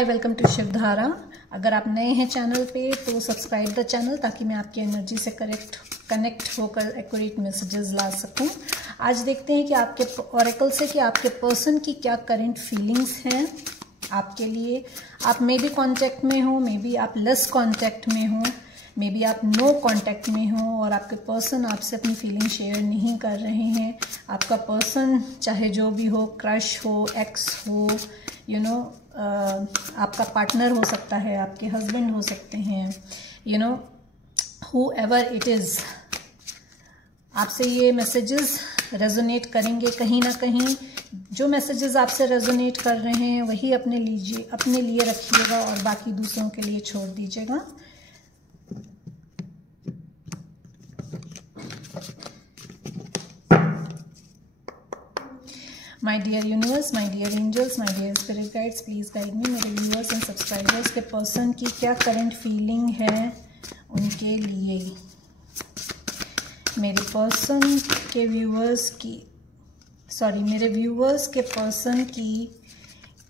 Hi, welcome to Shivdhara. अगर आप नए हैं चैनल पे तो सब्सक्राइब द चैनल ताकि मैं आपकी एनर्जी से कनेक्ट होकर एक्यूरेट मैसेजेस ला सकूं। आज देखते हैं कि आपके ऑरेकल से कि आपके पर्सन की क्या करंट फीलिंग्स हैं आपके लिए। आप मे बी कॉन्टैक्ट में हो, मे बी आप लेस कॉन्टैक्ट में हो, मे बी आप नो कॉन्टैक्ट में हो और आपके पर्सन आपसे अपनी फीलिंग शेयर नहीं कर रहे हैं। आपका पर्सन चाहे जो भी हो, क्रश हो, एक्स हो, आपका पार्टनर हो सकता है, आपके हस्बैंड हो सकते हैं, whoever it is, आपसे ये मैसेजेस रेजोनेट करेंगे कहीं ना कहीं। जो मैसेजेस आपसे रेजोनेट कर रहे हैं वही अपने लिए रखिएगा और बाकी दूसरों के लिए छोड़ दीजिएगा। My dear universe, my dear angels, my dear spirit guides, please guide me. मेरे व्यूअर्स एंड सब्सक्राइबर्स के पर्सन की क्या करंट फीलिंग है उनके लिए। मेरे पर्सन के मेरे व्यूअर्स के पर्सन की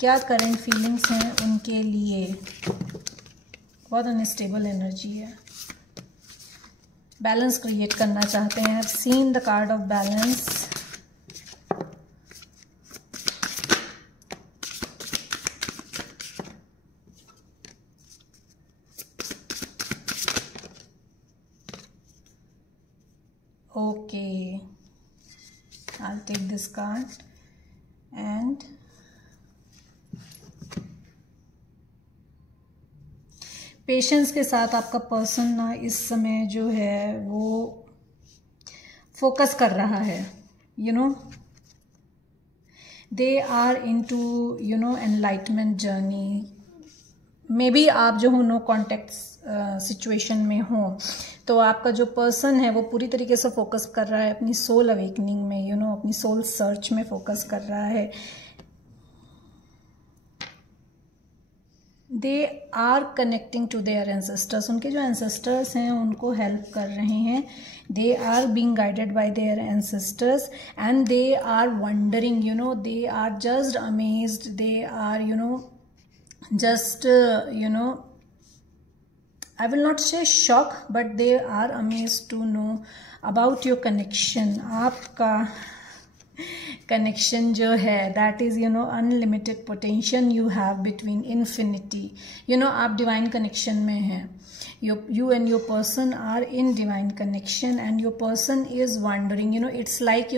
क्या करंट फीलिंग्स हैं उनके लिए। बहुत अनस्टेबल एनर्जी है, बैलेंस क्रिएट करना चाहते हैं। I have seen the card of balance. Okay, I'll take this card and patience के साथ आपका पर्सन ना इस समय जो है वो फोकस कर रहा है। They are into enlightenment journey. Maybe आप जो हो नो कॉन्टेक्ट सिचुएशन में हो तो आपका जो पर्सन है वो पूरी तरीके से फोकस कर रहा है अपनी सोल अवेकनिंग में, अपनी सोल सर्च में फोकस कर रहा है। They are connecting to their ancestors. उनके जो एंसेस्टर्स हैं उनको हेल्प कर रहे हैं। They are being guided by their ancestors and they are wondering, they are just amazed, they are just I will not say shock, but they are amazed to know about your connection। आपका connection जो है that is unlimited potential you have between infinity। आप divine connection में हैं। You and your person are in divine connection and your person is wondering, it's like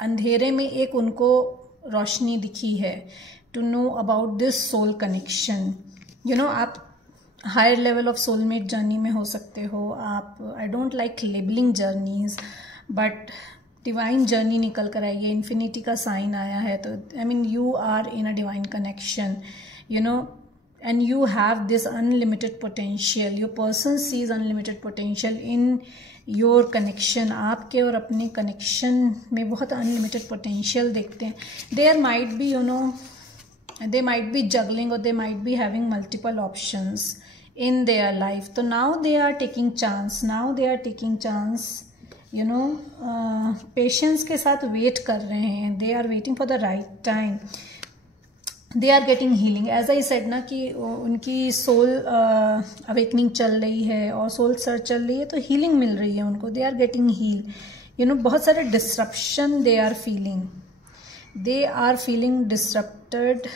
अंधेरे में एक उनको रोशनी दिखी है। to know about this soul connection। आप higher level of soulmate journey में हो सकते हो। आप I don't like labelling journeys, but divine journey निकल कर आई है। इन्फिनिटी का साइन आया है तो I mean you are in a divine connection, and you have this unlimited potential. Your person sees unlimited potential in your connection. आपके और अपने कनेक्शन में बहुत अनलिमिटेड पोटेंशियल देखते हैं। There might be they might be juggling or they might be having multiple options in their life। तो now they are taking chance, patience के साथ वेट कर रहे हैं। they are waiting for the right time, they are getting healing। as I said ना कि उनकी soul awakening चल रही है और सोल सर्च चल रही है तो हीलिंग मिल रही है उनको। they are getting healed। बहुत सारे disruption they are feeling, they are feeling disrupted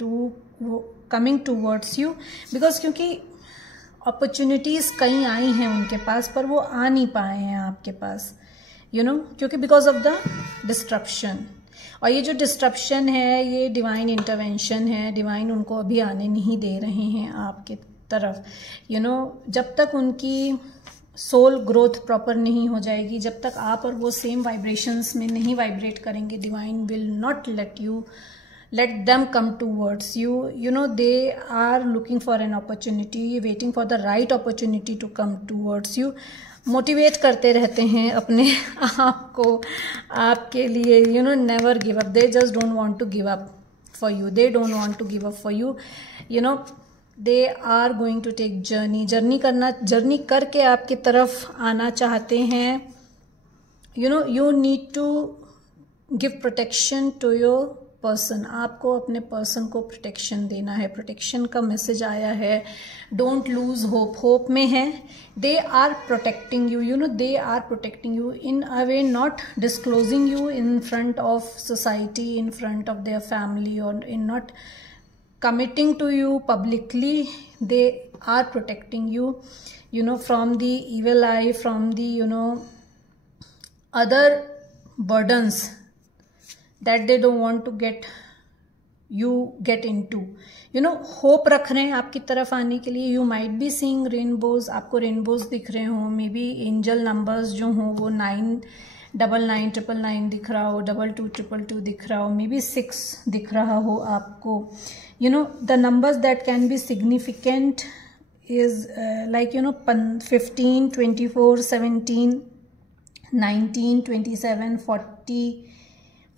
to coming towards you because क्योंकि अपॉर्चुनिटीज़ कई आई हैं उनके पास पर वो आ नहीं पाए हैं आपके पास, क्योंकि बिकॉज ऑफ द डिस्ट्रप्शन। और ये जो डिस्ट्रप्शन है ये डिवाइन इंटरवेंशन है। डिवाइन उनको अभी आने नहीं दे रहे हैं आपके तरफ। जब तक उनकी सोल ग्रोथ प्रॉपर नहीं हो जाएगी, जब तक आप और वो सेम वाइब्रेशंस में नहीं वाइब्रेट करेंगे, divine will not let them come towards you। they are looking for an opportunity, waiting for the right opportunity to come towards you। Motivate करते रहते हैं अपने आप को आपके लिए। never give up, they just don't want to give up for you, they don't want to give up for you। they are going to take journey करके आपकी तरफ आना चाहते हैं। you need to give protection to your person, आपको अपने person को protection देना है। प्रोटेक्शन का मैसेज आया है, डोंट लूज होप, होप में है। They are protecting you, you know they are protecting you in a way, not disclosing you in front of society, in front of their family, और in not committing to you publicly. They are protecting you, you know, from the evil eye, from the, you know, other burdens that they don't want to get into, you know. Hope रख रहे हैं आपकी तरफ आने के लिए। You might be seeing rainbows, आपको rainbows दिख रहे हो, मे बी एंजल नंबर्स जो हों वो 99999 दिख रहा हो, 222222 दिख रहा हो, मे बी 6 दिख रहा हो आपको। You know, the numbers that can be significant is like, you know, 15, 24, 17, 19, 27, 40,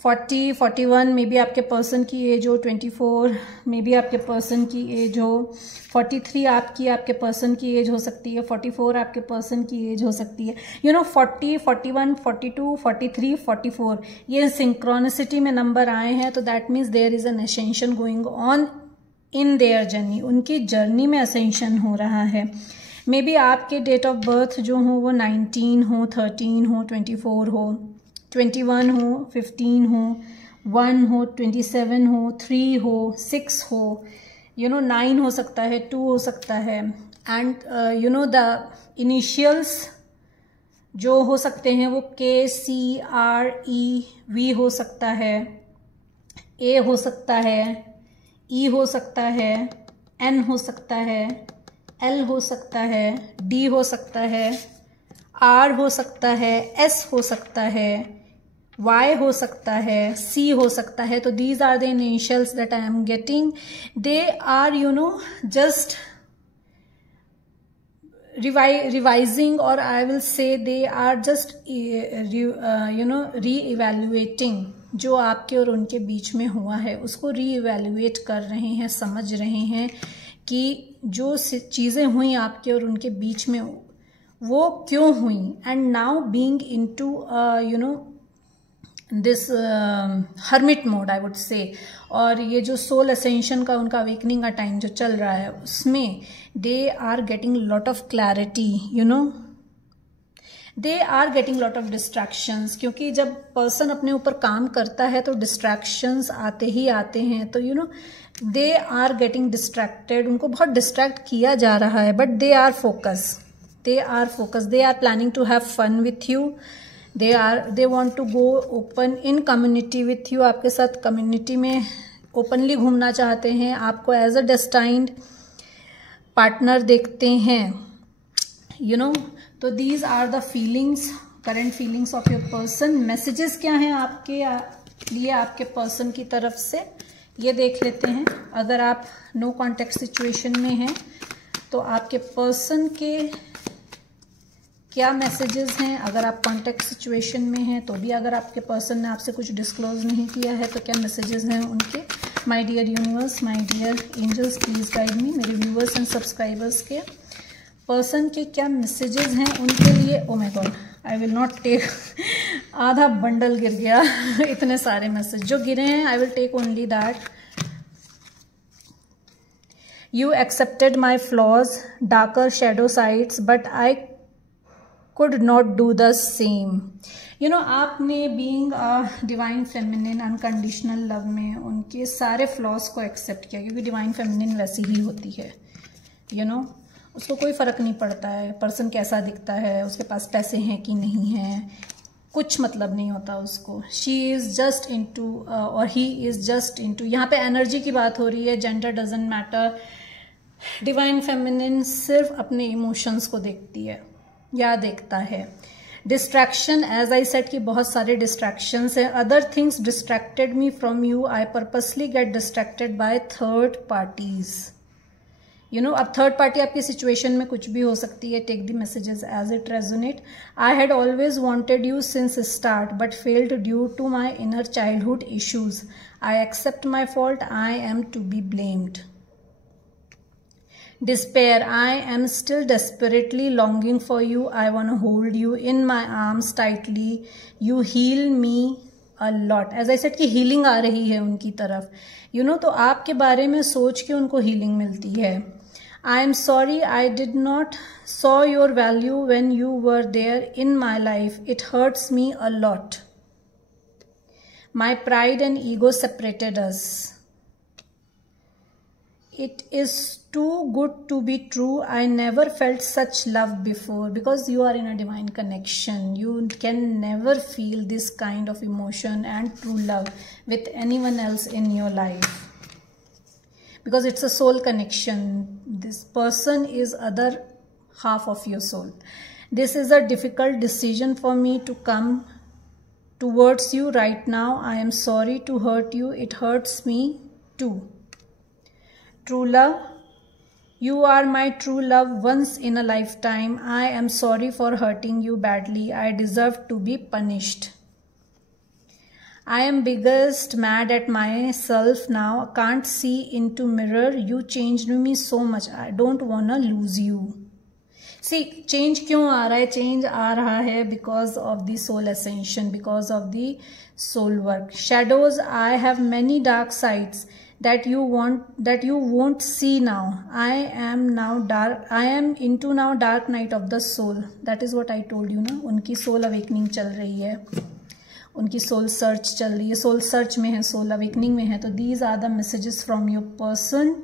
41, may be आपके पर्सन की एज हो, 24 मे बी आपके पर्सन की एज हो, 43 आपके पर्सन की एज हो सकती है, 44 आपके पर्सन की एज हो सकती है। यू नो 40, 41, 42, 43, 44 ये सिंक्रोनिसिटी में नंबर आए हैं, तो that means there is an ascension going on in their journey, उनकी जर्नी में असेंशन हो रहा है। मे बी आपके डेट ऑफ बर्थ जो हो वो 19 हो, 13 हो, 24 हो, 21 हो, 15 हो, 1 हो, 27 हो, 3 हो, 6 हो, यू नो 9 हो सकता है, 2 हो सकता है। And you know the initials जो हो सकते हैं वो KCREV हो सकता है, A हो सकता है, E हो सकता है, N हो सकता है, L हो सकता है, D हो सकता है, R हो सकता है, S हो सकता है, Y हो सकता है, C हो सकता है। तो these are the initials that I am getting. They are, you know, just revising, or I will say they are just you know re-evaluating जो आपके और उनके बीच में हुआ है, उसको री-इवैल्यूएट कर रहे हैं, समझ रहे हैं कि जो चीज़ें हुई आपके और उनके बीच में वो क्यों हुई। And now being into you know this hermit mode I would say, और ये जो सोल असेंशन का उनका अवेकनिंग का टाइम जो चल रहा है उसमें they are getting lot of clarity, you know they are getting lot of distractions, क्योंकि जब पर्सन अपने ऊपर काम करता है तो डिस्ट्रैक्शंस आते ही आते हैं। तो you know they are getting distracted, उनको बहुत डिस्ट्रैक्ट किया जा रहा है, but they are focus, they are planning to have fun with you, they want to go open in community with you, आपके साथ कम्युनिटी में ओपनली घूमना चाहते हैं, आपको एज अ डेस्टाइन्ड पार्टनर देखते हैं, यू नो। तो these are the feelings, current feelings of your person. Messages क्या हैं आपके लिए आपके पर्सन की तरफ से, ये देख लेते हैं। अगर आप नो कॉन्टेक्ट सिचुएशन में हैं तो आपके पर्सन के क्या मैसेजेस हैं, अगर आप कॉन्टेक्ट सिचुएशन में हैं तो भी, अगर आपके पर्सन ने आपसे कुछ डिस्क्लोज नहीं किया है तो क्या मैसेजेस हैं उनके। My dear universe, my dear angels, please guide me. मेरे व्यूवर्स एंड सब्सक्राइबर्स के पर्सन के क्या मैसेजेस हैं उनके लिए। Oh my God, I will not take, आधा बंडल गिर गया इतने सारे मैसेज जो गिरे हैं, I will take only that. You accepted my flaws, darker shadow sides, but I could not do the same. You know, आपने being a divine feminine unconditional love में उनके सारे फ्लॉज को एक्सेप्ट किया, क्योंकि डिवाइन फेमिनिन वैसी ही होती है, you know, उसको कोई फ़र्क नहीं पड़ता है पर्सन कैसा दिखता है, उसके पास पैसे हैं कि नहीं हैं, कुछ मतलब नहीं होता उसको। शी इज़ जस्ट इनटू और ही इज़ जस्ट इनटू, यहाँ पे एनर्जी की बात हो रही है, gender doesn't matter. Divine feminine सिर्फ अपने इमोशंस को देखती है या देखता है। डिस्ट्रैक्शन, एज आई सेड कि बहुत सारे डिस्ट्रैक्शंस हैं। Other things distracted me from you, I purposely get distracted by third parties. You know, अब थर्ड पार्टी आपकी सिचुएशन में कुछ भी हो सकती है। Take the messages as it resonate. I had always wanted you since start but failed due to my inner childhood issues. I accept my fault, I am to be blamed. Despair, I am still desperately longing for you. I want to hold you in my arms tightly. You heal me a lot. As I said कि healing आ रही है उनकी तरफ, तो आपके बारे में सोच के उनको हीलिंग मिलती है। I am sorry I did not saw your value when you were there in my life, it hurts me a lot, my pride and ego separated us, it is too good to be true, I never felt such love before, because you are in a divine connection. You can never feel this kind of emotion and true love with anyone else in your life, because it's a soul connection. This person is other half of your soul. This is a difficult decision for me to come towards you right now. I am sorry to hurt you, it hurts me too. True love, you are my true love once in a lifetime. I am sorry for hurting you badly. I deserve to be punished. I am biggest mad at myself now. Can't see into mirror. You changed me so much. I don't wanna lose you. See, change क्यों आ रहा है? Change आ रहा है because of the soul ascension, because of the soul work. Shadows, I have many dark sides that you won't see now. I am into now dark night of the soul. That is what I told you ना, उनकी soul awakening चल रही है, उनकी soul search चल रही है, soul search में है, soul awakening में है। तो these are the messages from your person.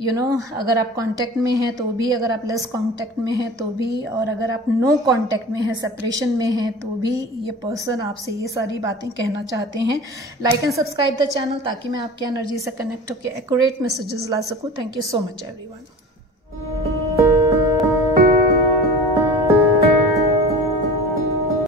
अगर आप कांटेक्ट में हैं तो भी, अगर आप लेस कांटेक्ट में हैं तो भी, और अगर आप नो कांटेक्ट में हैं, सेपरेशन में हैं तो भी, ये पर्सन आपसे ये सारी बातें कहना चाहते हैं। Like and subscribe the channel ताकि मैं आपकी एनर्जी से कनेक्ट होकर एक्यूरेट मैसेजेस ला सकूं। Thank you so much everyone.